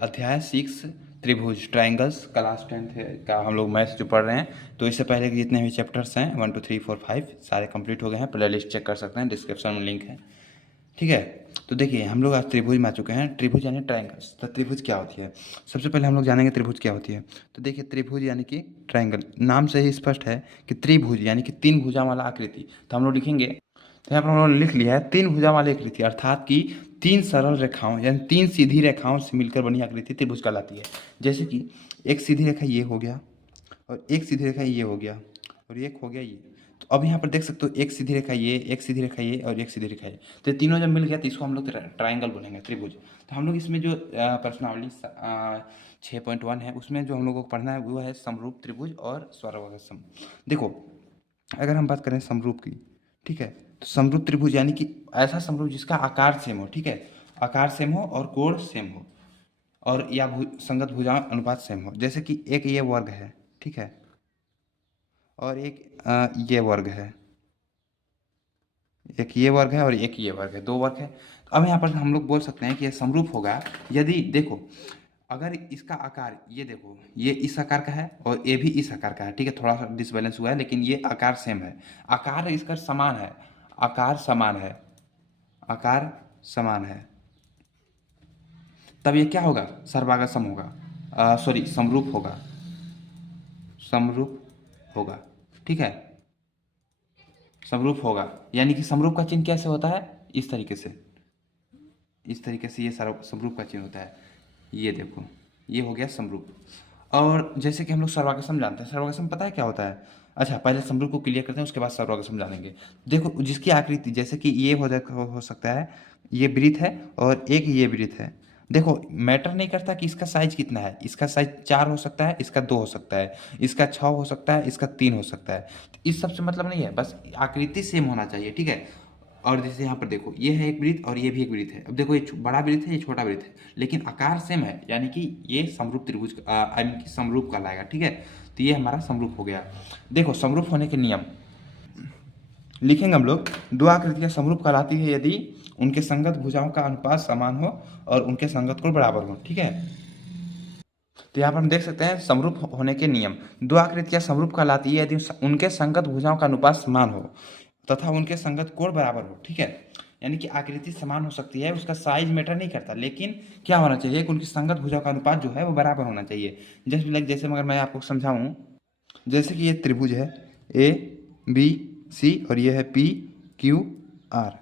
अध्याय 6 त्रिभुज triangles class 10th का हम लोग मैथ्स जो पढ़ रहे हैं। तो इससे पहले के जितने भी चैप्टर्स हैं 1 2 3 4 5 सारे कंप्लीट हो गए हैं। प्ले लिस्ट चेक कर सकते हैं, डिस्क्रिप्शन में लिंक है। ठीक है, तो देखिए हम लोग आज त्रिभुज में आ चुके हैं। त्रिभुज यानी ट्रायंगल्स। तो त्रिभुज क्या होती है, सबसे पहले हम लोग जानेंगे त्रिभुज क्या होती है। तो देखिए त्रिभुज यानी कि ट्रायंगल, नाम से ही स्पष्ट है कि त्रिभुज यानी कि तीन भुजा वाला आकृति। तो हम लोग लिखेंगे, तो यहाँ पर हम लोग लिख लिया है तीन भुजा वाली आकृति, अर्थात कि तीन सरल रेखाओं यानी तीन सीधी रेखाओं से मिलकर बनी आकृति त्रिभुज कहलाती है। जैसे कि एक सीधी रेखा ये हो गया, और एक सीधी रेखा ये हो गया, और एक हो गया ये। तो अब यहाँ पर देख सकते हो एक सीधी रेखा ये, एक सीधी रेखा ये, और एक सीधी रेखा ये। तो ये तीनों जब मिल गया तो इसको हम लोग ट्रायंगल बोलेंगे, त्रिभुज। तो हम लोग इसमें जो प्रश्नावली 6.1 है उसमें जो हम लोगों को पढ़ना है वो है समरूप त्रिभुज और स्वरवगसम। देखो अगर हम बात करें समरूप की, ठीक है, तो समरूप त्रिभुज यानी कि ऐसा समरूप जिसका आकार सेम हो, ठीक है, आकार सेम हो और कोण सेम हो, और या संगत भुजा अनुपात सेम हो। जैसे कि एक ये वर्ग है, ठीक है, और एक ये वर्ग है, एक ये वर्ग है और एक ये वर्ग है, दो वर्ग है। तो अब यहाँ पर हम लोग बोल सकते हैं कि यह समरूप होगा यदि देखो अगर इसका आकार ये देखो ये इस आकार का है और ये भी इस आकार का है, ठीक है, थोड़ा सा डिसबैलेंस हुआ है लेकिन ये आकार सेम है, आकार इसका समान है, आकार समान है, आकार समान है, तब ये क्या होगा, सर्वागसम होगा, सॉरी समरूप होगा, समरूप होगा, ठीक है, समरूप होगा। यानी कि समरूप का चिन्ह कैसे होता है, इस तरीके से, इस तरीके से ये समरूप का चिन्ह होता है। ये देखो ये हो गया समरूप। और जैसे कि हम लोग सर्वागसम जानते हैं, सर्वागसम पता है क्या होता है। अच्छा पहले समरूप को क्लियर करते हैं, उसके बाद सर्वागसम जानेंगे। देखो जिसकी आकृति जैसे कि ये हो सकता है, ये वृत्त है और एक ये वृत्त है। देखो मैटर नहीं करता कि इसका साइज कितना है, इसका साइज 4 हो सकता है, इसका 2 हो सकता है, इसका 6 हो सकता है, इसका 3 हो सकता है। तो इस सब से मतलब नहीं है, बस आकृति सेम होना चाहिए, ठीक है। और जैसे यहाँ पर देखो ये है एक वृत्त और ये भी एक वृत्त है। अब देखो ये बड़ा वृत्त है, ये छोटा वृत्त है, लेकिन आकार सेम है, यानी कि ये समरूप त्रिभुज आई मीन कि समरूप कहलाएगा, ठीक है। तो ये हमारा समरूप हो गया। देखो समरूप होने के नियम लिखेंगे हम लोग। दो आकृतियां समरूप कहलाती है यदि उनके संगत भुजाओं का अनुपात समान हो और उनके संगत कोण बराबर हो, ठीक है। तो यहाँ पर हम देख सकते हैं समरूप होने के नियम। दो आकृतियां समरूप कहलाती है यदि उनके संगत भुजाओं का अनुपात समान हो तथा उनके संगत कोण बराबर हो, ठीक है। यानी कि आकृति समान हो सकती है, उसका साइज मैटर नहीं करता, लेकिन क्या होना चाहिए कि उनकी संगत भुजाओं का अनुपात जो है वो बराबर होना चाहिए। जैसे मगर मैं आपको समझाऊं, जैसे कि ये त्रिभुज है ए बी सी और ये है पी क्यू आर।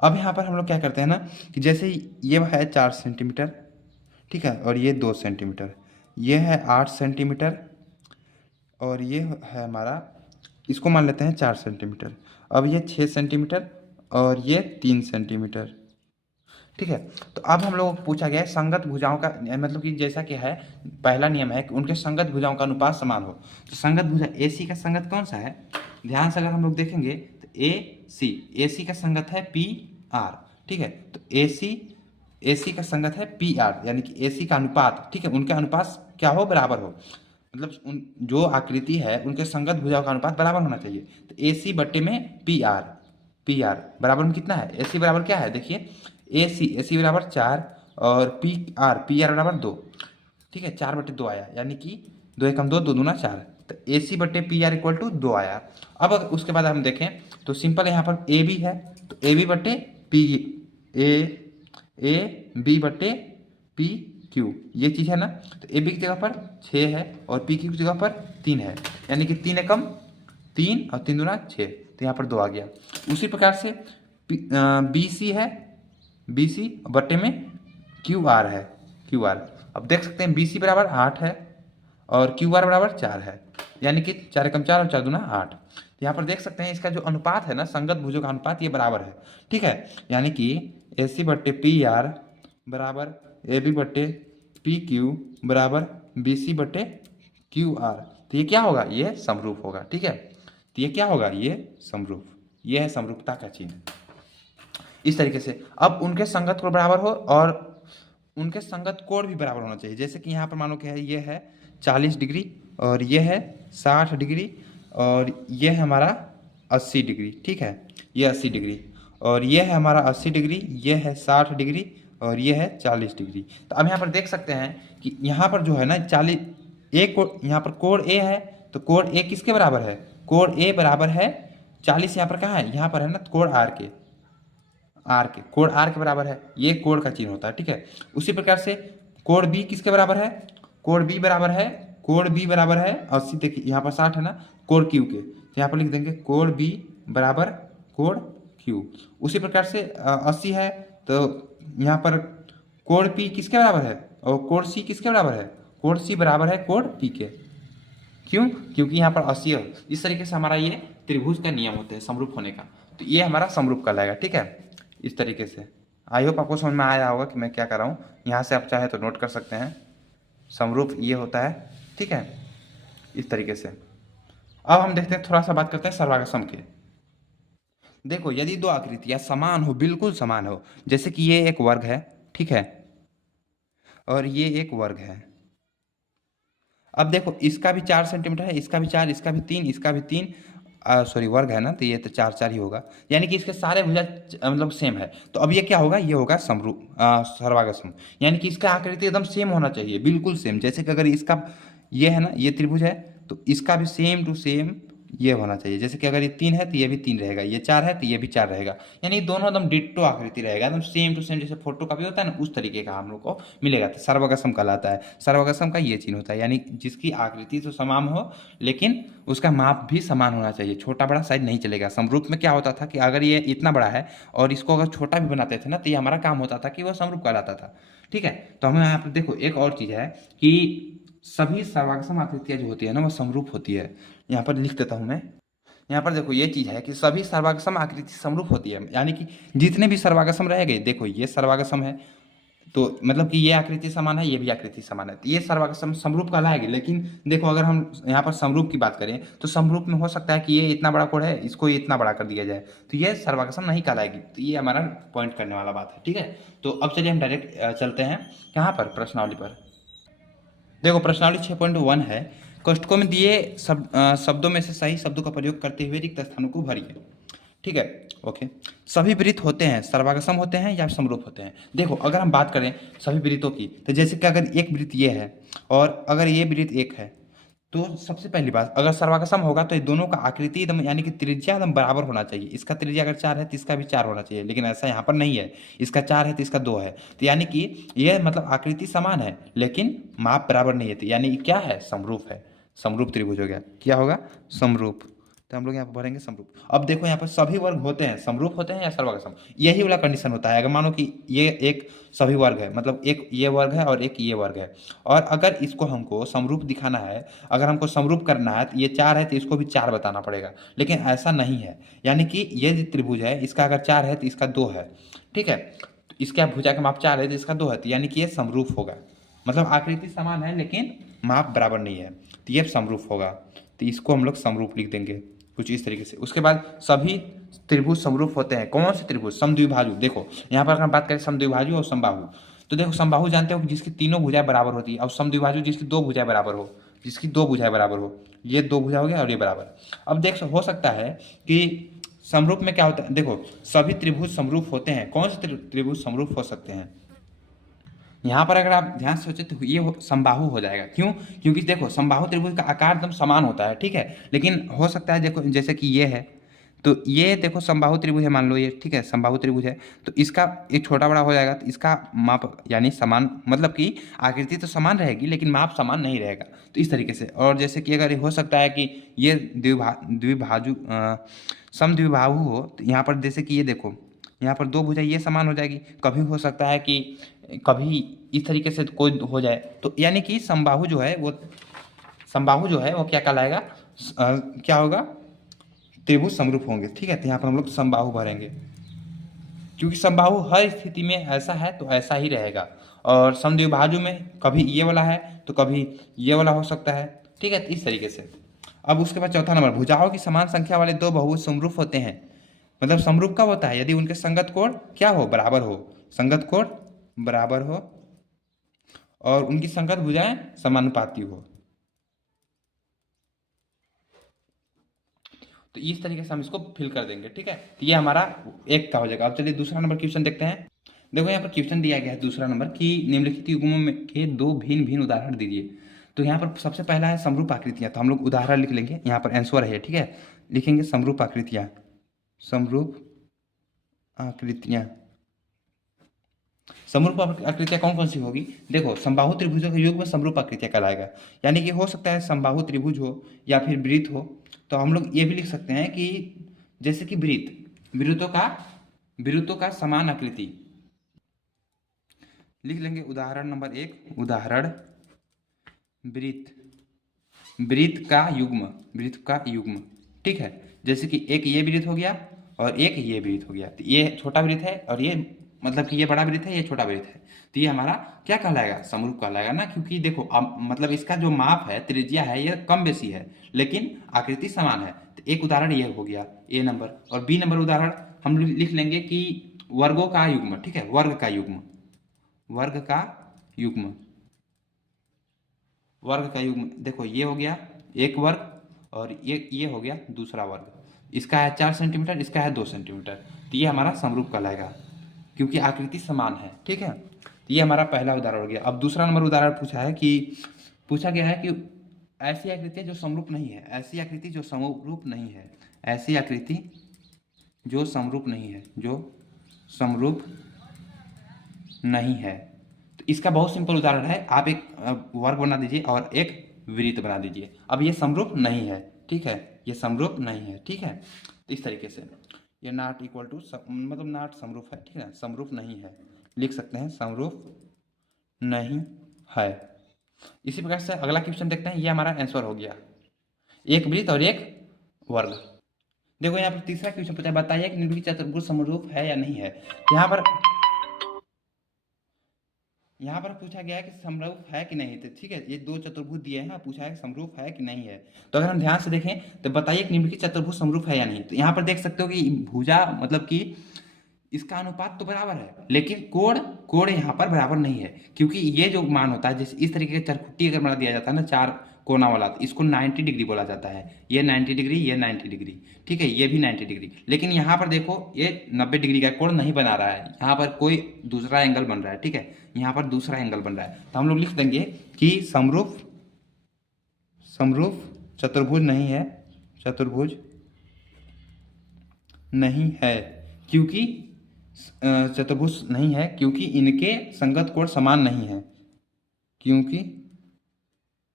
अब यहाँ पर हम लोग क्या करते हैं ना कि जैसे ये है 4 सेंटीमीटर, ठीक है, और ये 2 सेंटीमीटर, ये है 8 सेंटीमीटर, और ये है हमारा, इसको मान लेते हैं 4 सेंटीमीटर। अब ये 6 सेंटीमीटर और ये 3 सेंटीमीटर, ठीक है। तो अब हम लोगों को पूछा गया है संगत भुजाओं का, मतलब कि जैसा कि है पहला नियम है कि उनके संगत भुजाओं का अनुपात समान हो। तो संगत भुजा ए सी का संगत कौन सा है, ध्यान से अगर हम लोग देखेंगे तो ए सी का संगत है पी आर, ठीक है। तो ए सी का संगत है पी आर, यानी कि ए सी का अनुपात, ठीक है, उनका अनुपात क्या हो, बराबर हो, मतलब उन जो आकृति है उनके संगत भुजाओं का अनुपात बराबर होना चाहिए। तो ए सी बट्टे में पी आर बराबर में कितना है, ए सी बराबर क्या है, देखिए ए सी बराबर 4 और पी आर बराबर 2, ठीक है, 4/2 आया, यानी कि 2 एकम 2, 2 दूना 4। तो ए सी बट्टे पी आर इक्वल टू 2 आया। अब उसके बाद हम देखें तो सिंपल यहाँ पर ए बी है, तो ए बी बट्टे पी ए बी बट्टे पी क्यू, ये चीज़ है ना। तो ए बी की जगह पर 6 है और पी क्यू की जगह पर 3 है, यानी कि 3 एकम 3 और 3 दूना 6, तो यहाँ पर 2 आ गया। उसी प्रकार से बी सी है, बी सी बट्टे में क्यू आर है, क्यू आर। अब देख सकते हैं बी सी बराबर 8 है और क्यू आर बराबर 4 है, यानी कि 4 एकम 4 और 4 दूना 8। यहाँ पर देख सकते हैं इसका जो अनुपात है ना, संगत भुजों का अनुपात, ये बराबर है, ठीक है। यानी कि ए सी बट्टे पी आर बराबर ए बी बट्टे पी क्यू बराबर बी सी बट्टे क्यू आर। तो ये क्या होगा, ये समरूप होगा, ठीक है। तो ये क्या होगा, ये समरूप, ये है समरूपता का चिन्ह। इस तरीके से अब उनके संगत कोण बराबर हो और उनके संगत कोण भी बराबर होना चाहिए। जैसे कि यहाँ पर मानो क्या है, ये है 40 डिग्री और ये है 60 डिग्री और ये है हमारा 80 डिग्री, ठीक है, ये 80 डिग्री और ये है हमारा 80 डिग्री, ये है 60 डिग्री और ये है 40 डिग्री। तो अब यहाँ पर देख सकते हैं कि यहाँ पर जो है ना 40, एक यहाँ पर कोण ए है, तो कोण ए किसके बराबर है? कोण ए बराबर है 40। यहाँ पर कहाँ है? यहाँ पर है ना कोण आर के, कोण आर के बराबर है, ये कोण का चिन्ह होता है, ठीक है। उसी प्रकार से कोण बी किसके बराबर है? कोण बी बराबर है, कोण बी बराबर है 80। देखिए यहाँ पर 60 है ना, कोण क्यू के, तो यहाँ पर लिख देंगे कोण बी बराबर कोण क्यू। उसी प्रकार से 80 है, तो यहाँ पर कोण पी किसके बराबर है? और कोण सी किसके बराबर है? कोण सी बराबर है कोण पी के। क्यों? क्योंकि यहाँ पर 80 है। इस तरीके से हमारा ये त्रिभुज का नियम होता है समरूप होने का, तो ये हमारा समरूप कहलाएगा, ठीक है। इस तरीके से आई होप आपको समझ में आया होगा कि मैं क्या कर रहा हूँ। यहाँ से आप चाहे तो नोट कर सकते हैं, समरूप ये होता है, ठीक है, इस तरीके से। अब हम देखते हैं, थोड़ा सा बात करते हैं सर्वागसम के। देखो यदि दो आकृतियां समान हो, बिल्कुल समान हो, जैसे कि ये एक वर्ग है, ठीक है, और ये एक वर्ग है। अब देखो इसका भी 4 सेंटीमीटर है, इसका भी 4, इसका भी 3, इसका भी 3, सॉरी वर्ग है ना, तो ये तो 4 4 ही होगा, यानी कि इसके सारे भुजा मतलब सेम है। तो अब ये क्या होगा? ये होगा समरूप सर्वागसम, यानी कि इसका आकृति एकदम सेम होना चाहिए, बिल्कुल सेम। जैसे कि अगर इसका ये है ना, ये त्रिभुज है, तो इसका भी सेम टू सेम ये होना चाहिए। जैसे कि अगर ये 3 है तो ये भी 3 रहेगा, ये 4 है तो ये भी 4 रहेगा, यानी दोनों एकदम डिट्टो आकृति रहेगा, एकदम सेम टू सेम, जैसे फोटो कॉपी होता है ना, उस तरीके का हम लोग को मिलेगा। तो सर्वगसम कहलाता है। सर्वगसम का ये चिन्ह होता है, यानी जिसकी आकृति तो समान हो लेकिन उसका माप भी समान होना चाहिए, छोटा बड़ा साइज नहीं चलेगा। समरूप में क्या होता था कि अगर ये इतना बड़ा है और इसको अगर छोटा भी बनाते थे ना, तो ये हमारा काम होता था कि वो समरूप कहलाता था, ठीक है। तो हमें यहाँ पर देखो एक और चीज़ है कि सभी सर्वागसम आकृतियाँ जो होती है ना, वो समरूप होती है। यहाँ पर लिख देता हूँ मैं। यहाँ पर देखो ये चीज़ है कि सभी सर्वागसम आकृति समरूप होती है, यानी कि जितने भी सर्वागसम रहेंगे, देखो ये सर्वागसम है, तो मतलब कि ये आकृति समान है, ये भी आकृति समान है, तो ये सर्वागसम समरूप कहलाएगी। लेकिन देखो अगर हम यहाँ पर समरूप की बात करें, तो समरूप में हो सकता है कि ये इतना बड़ा कोण है, इसको इतना बड़ा कर दिया जाए, तो ये सर्वागसम नहीं कहलाएगी। तो ये हमारा पॉइंट करने वाला बात है, ठीक है। तो अब चलिए हम डायरेक्ट चलते हैं कहाँ पर? प्रश्नावली पर। देखो प्रश्नावली 6.1 है, कोष्ठकों में दिए शब्दों में से सही शब्दों का प्रयोग करते हुए रिक्त स्थानों को भरिए, ठीक है। ओके, सभी वृत्त होते हैं सर्वागसम होते हैं या समरूप होते हैं? देखो अगर हम बात करें सभी वृत्तों की, तो जैसे कि अगर एक वृत्त ये है और अगर ये वृत्त एक है, तो सबसे पहली बात, अगर सर्वागसम होगा तो ये दोनों का आकृति एकदम यानी कि त्रिज्या एकदम बराबर होना चाहिए। इसका त्रिज्या अगर 4 है तो इसका भी 4 होना चाहिए, लेकिन ऐसा यहाँ पर नहीं है, इसका 4 है तो इसका 2 है, तो यानी कि ये मतलब आकृति समान है लेकिन माप बराबर नहीं है, तो यानी क्या है? समरूप है, समरूप त्रिभुज हो गया। क्या होगा? समरूप। तो हम लोग यहाँ पर भरेंगे समरूप। अब देखो यहाँ पर सभी वर्ग होते हैं समरूप होते हैं या सर्वागसम, यही वाला कंडीशन होता है। अगर मानो कि ये एक सभी वर्ग है, मतलब एक ये वर्ग है और एक ये वर्ग है, और अगर इसको हमको समरूप दिखाना है, अगर हमको समरूप करना है, तो ये 4 है तो इसको भी 4 बताना पड़ेगा, लेकिन ऐसा नहीं है। यानी कि ये जो त्रिभुज है इसका अगर 4 है तो इसका 2 है, ठीक है, तो इसका भुजा का माप 4 है तो इसका 2 है, तो यानी कि ये समरूप होगा। मतलब आकृति समान है लेकिन माप बराबर नहीं है, तो ये समरूप होगा। तो इसको हम लोग समरूप लिख देंगे कुछ इस तरीके से। उसके बाद सभी त्रिभुज समरूप होते हैं। कौन से त्रिभुज? समद्विभाजु। देखो यहाँ पर अगर हम बात करें समद्विभाजु और समबाहु, तो देखो समबाहु जानते हो कि जिसकी तीनों भुजाएं बराबर होती है, और समद्विभाजु जिसकी 2 भुजाएं बराबर हो, जिसकी 2 भुजाएं बराबर हो, ये 2 भुजा हो गया और ये बराबर। अब देख हो सकता है कि समरूप में क्या होता है, देखो सभी त्रिभुज समरूप होते हैं। कौन से त्रिभुज समरूप हो सकते हैं? यहाँ पर अगर आप ध्यान से सोचे तो ये समबाहु हो जाएगा। क्यों? क्योंकि देखो समबाहु त्रिभुज का आकार एकदम समान होता है, ठीक है, लेकिन हो सकता है देखो जैसे कि ये है, तो ये देखो समबाहु त्रिभुज है, मान लो ये, ठीक है, समबाहु त्रिभुज है, तो इसका एक छोटा बड़ा हो जाएगा, तो इसका माप यानी समान, मतलब कि आकृति तो समान रहेगी लेकिन माप समान नहीं रहेगा, तो इस तरीके से। और जैसे कि अगर हो सकता है कि ये द्विभाजु समद्विबाहु हो, तो यहाँ पर जैसे कि ये देखो यहाँ पर 2 भुजा ये समान हो जाएगी। कभी हो सकता है कि कभी इस तरीके से कोई हो जाए, तो यानी कि समबाहु जो है वो क्या कहलाएगा? क्या होगा? त्रिभुज समरूप होंगे, ठीक है। तो यहाँ पर हम लोग समबाहु भरेंगे, क्योंकि समबाहु हर स्थिति में ऐसा है तो ऐसा ही रहेगा, और समद्विभाजु में कभी ये वाला है तो कभी ये वाला हो सकता है, ठीक है, तो इस तरीके से। अब उसके बाद चौथा नंबर, भुजाओं की समान संख्या वाले 2 बहुभुज समरूप होते हैं। मतलब समरूप कब होता है? यदि उनके संगत कोण क्या हो? बराबर हो, संगत कोण बराबर हो और उनकी संगत भुजाएं समानुपाती हो। तो इस तरीके से हम इसको फिल कर देंगे, ठीक है। तो ये हमारा एक का हो जाएगा। अब चलिए दूसरा नंबर क्वेश्चन देखते हैं। देखो यहाँ पर क्वेश्चन दिया गया है दूसरा नंबर कि निम्नलिखित युग्मों में के दो भिन्न भिन्न उदाहरण दीजिए। तो यहाँ पर सबसे पहला है समरूप आकृतियाँ, तो हम लोग उदाहरण लिख लेंगे, यहाँ पर आंसर है, ठीक है। लिखेंगे समरूप आकृतियाँ, समरूप आकृतियाँ। समरूप आकृतियाँ कौन कौन सी होगी? देखो समबाहु त्रिभुजों के युग्म समरूप आकृतियाँ कहलाएगा। यानी कि हो सकता है समबाहु त्रिभुज हो या फिर वृत्त हो। तो हम लोग ये भी लिख सकते हैं कि जैसे कि वृत्तों का समान आकृति लिख लेंगे। उदाहरण नंबर 1, उदाहरण वृत्त का युग्म, ठीक है। जैसे कि एक ये वृत्त हो गया और एक ये वृत्त हो गया, तो ये छोटा वृत्त है और ये मतलब कि ये बड़ा वृत्त है, ये छोटा वृत्त है, तो ये हमारा क्या कहलाएगा? समरूप कहलाएगा ना। क्योंकि देखो अब मतलब इसका जो माप है, त्रिज्या है, ये कम बेसी है लेकिन आकृति समान है। तो एक उदाहरण ये हो गया ए नंबर। और बी नंबर उदाहरण हम लिख लेंगे कि वर्गों का युग्म, ठीक है, वर्ग का युग्म, देखो ये हो गया एक वर्ग और ये हो गया दूसरा वर्ग। इसका है 4 सेंटीमीटर, इसका है 2 सेंटीमीटर, तो ये हमारा समरूप कहलाएगा क्योंकि आकृति समान है, ठीक है। तो ये हमारा पहला उदाहरण हो गया। अब दूसरा नंबर उदाहरण पूछा गया है कि ऐसी आकृति जो समरूप नहीं है, ऐसी आकृति जो समरूप नहीं है, ऐसी आकृति जो समरूप नहीं है, जो समरूप नहीं है। तो इसका बहुत सिंपल उदाहरण है, आप एक वर्ग बना दीजिए और एक वृत्त बना दीजिए। अब ये समरूप नहीं है, ठीक है, ये समरूप नहीं है, ठीक है। तो इस तरीके से ये नॉट इक्वल टू मतलब नॉट समरूप है, ठीक है, समरूप नहीं है, लिख सकते हैं समरूप नहीं है। इसी प्रकार से अगला क्वेश्चन देखते हैं। ये हमारा आंसर हो गया, एक वृत्त और एक वर्ग। देखो यहाँ पर तीसरा क्वेश्चन पूछा, बताइए कि निम्नलिखित चतुर्भुज समरूप है या नहीं है। यहाँ पर पूछा गया है कि समरूप है कि नहीं, तो ठीक है, ये दो चतुर्भुज दिए हैं, पूछा है कि समरूप है कि नहीं है। तो अगर हम ध्यान से देखें तो बताइए कि निम्नलिखित चतुर्भुज समरूप है या नहीं। तो यहाँ पर देख सकते हो कि भुजा मतलब कि इसका अनुपात तो बराबर है लेकिन कोण यहाँ पर बराबर नहीं है। क्योंकि ये जो मान होता है, जैसे इस तरीके का चरखुट्टी अगर बना दिया जाता है ना, 4 कोना वाला, तो इसको 90 डिग्री बोला जाता है। ये 90 डिग्री, ये 90 डिग्री, ठीक है, ये भी 90 डिग्री। लेकिन यहाँ पर देखो ये 90 डिग्री का कोण नहीं बना रहा है, यहाँ पर कोई दूसरा एंगल बन रहा है, ठीक है, यहाँ पर दूसरा एंगल बन रहा है। तो हम लोग लिख देंगे कि समरूप चतुर्भुज नहीं है, चतुर्भुज नहीं है। क्योंकि चतुर्भुज नहीं है क्योंकि इनके संगत कोण समान नहीं है, क्योंकि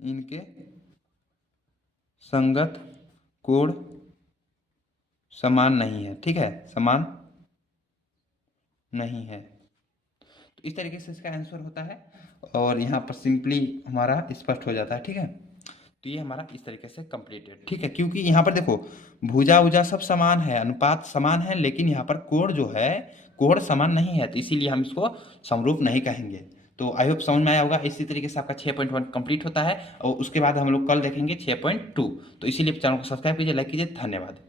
इनके संगत कोण समान नहीं है, ठीक है, समान नहीं है। तो इस तरीके से इसका आंसर होता है और यहाँ पर सिंपली हमारा स्पष्ट हो जाता है, ठीक है। तो ये हमारा इस तरीके से कंप्लीटेड, ठीक है। क्योंकि यहाँ पर देखो भुजा उजा सब समान है, अनुपात समान है, लेकिन यहाँ पर कोण जो है कोण समान नहीं है, तो इसीलिए हम इसको समरूप नहीं कहेंगे। तो आई होप समझ में आया होगा। इसी तरीके से आपका 6.1 कंप्लीट होता है और उसके बाद हम लोग कल देखेंगे 6.2। तो इसीलिए चैनल को सब्सक्राइब कीजिए, लाइक कीजिए। धन्यवाद।